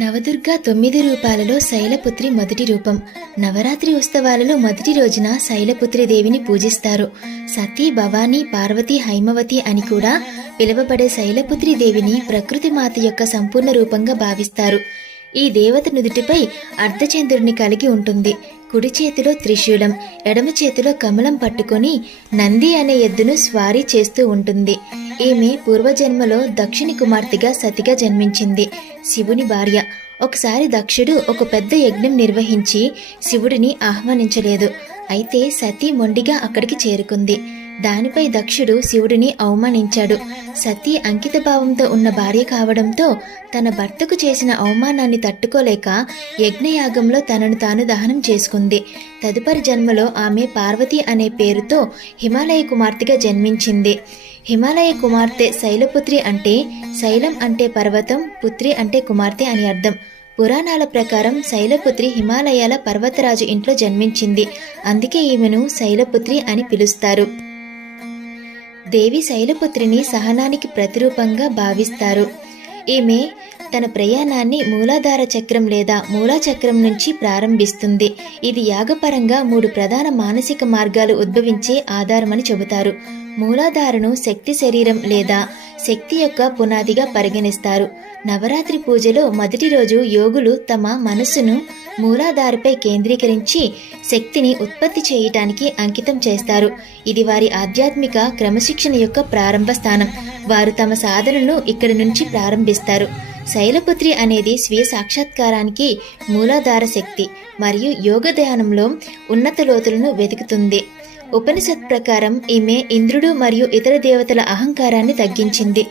నవదుర్గ 9 రూపాలలో శైలపుత్రి మొదటి రూపం. నవరాత్రి ఉత్సవాలలో మొదటి రోజున శైలపుత్రి దేవిని పూజిస్తారు. సతీ, భవానీ, పార్వతి, హైమవతి అని కూడా పిలువబడే శైలపుత్రి దేవిని ప్రకృతి మాత యొక్క సంపూర్ణ రూపంగా భావిస్తారు. ఈ దేవత నుదుటిపై అర్ధచంద్రుడిని కలిగి ఉంటుంది. కుడి చేతిలో త్రిశూలం, ఎడమ చేతిలో కమలం పట్టుకొని నంది అనే ఎద్దును స్వారీ చేస్తూ ఉంటుంది. ఈమె పూర్వజన్మలో దక్షుని కుమార్తెగా సతిగా జన్మించింది, శివుని భార్య. ఒకసారి దక్షుడు ఒక పెద్ద యజ్ఞం నిర్వహించి శివుడిని ఆహ్వానించలేదు. అయితే సతీ మొండిగా అక్కడికి చేరుకుంది. దానిపై దక్షుడు శివుడిని అవమానించాడు. సతీ అంకిత భావంతో ఉన్న భార్య కావడంతో తన భర్తకు చేసిన అవమానాన్ని తట్టుకోలేక యజ్ఞయాగంలో తనను తాను దహనం చేసుకుంది. తదుపరి జన్మలో ఆమె పార్వతి అనే పేరుతో హిమాలయ కుమార్తెగా జన్మించింది. హిమాలయ కుమార్తె శైలపుత్రి అంటే శైలం అంటే పర్వతం, పుత్రి అంటే కుమార్తె అని అర్థం. పురాణాల ప్రకారం శైలపుత్రి హిమాలయాల పర్వతరాజు ఇంట్లో జన్మించింది. అందుకే ఈమెను శైలపుత్రి అని పిలుస్తారు. దేవి శైలపుత్రిని సహనానికి ప్రతిరూపంగా భావిస్తారు. ఈమె తన ప్రయాణాన్ని మూలాధార చక్రం లేదా మూలాచక్రం నుంచి ప్రారంభిస్తుంది. ఇది యాగపరంగా 3 ప్రధాన మానసిక మార్గాలు ఉద్భవించే ఆధారమని చెబుతారు. మూలాధారను శక్తి శరీరం లేదా శక్తి యొక్క పునాదిగా పరిగణిస్తారు. నవరాత్రి పూజలో మొదటి రోజు యోగులు తమ మనస్సును మూలాధారపై కేంద్రీకరించి శక్తిని ఉత్పత్తి చేయటానికి అంకితం చేస్తారు. ఇది వారి ఆధ్యాత్మిక క్రమశిక్షణ యొక్క ప్రారంభ స్థానం. వారు తమ సాధనను ఇక్కడి నుంచి ప్రారంభిస్తారు. శైలపుత్రి అనేది స్వీయ సాక్షాత్కారానికి మూలాధార శక్తి మరియు యోగ ధ్యానంలో ఉన్నత లోతులను వెతుకుతుంది. ఉపనిషత్ ప్రకారం ఈమె ఇంద్రుడు మరియు ఇతర దేవతల అహంకారాన్ని తగ్గించింది.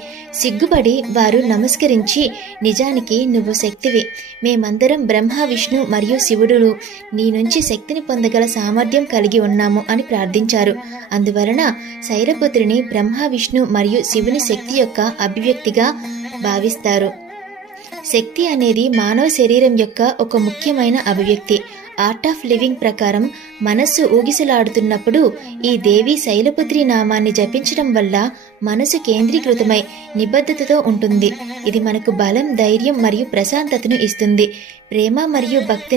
సిగ్గుపడి వారు నమస్కరించి, నిజానికి నువ్వు శక్తివి, మేమందరం బ్రహ్మ, విష్ణు మరియు శివుడులు నీ నుంచి శక్తిని పొందగల సామర్థ్యం కలిగి ఉన్నాము అని ప్రార్థించారు. అందువలన శైలపుత్రిని బ్రహ్మ, విష్ణు మరియు శివుని శక్తి యొక్క అభివ్యక్తిగా భావిస్తారు. శక్తి అనేది మానవ శరీరం యొక్క ఒక ముఖ్యమైన అభివ్యక్తి. ఆర్ట్ ఆఫ్ లివింగ్ ప్రకారం మనస్సు ఊగిసలాడుతున్నప్పుడు ఈ దేవి శైలపుత్రి నామాన్ని జపించడం వల్ల మనసు కేంద్రీకృతమై నిబద్ధతతో ఉంటుంది. ఇది మనకు బలం, ధైర్యం మరియు ప్రశాంతతను ఇస్తుంది. ప్రేమ మరియు భక్తిని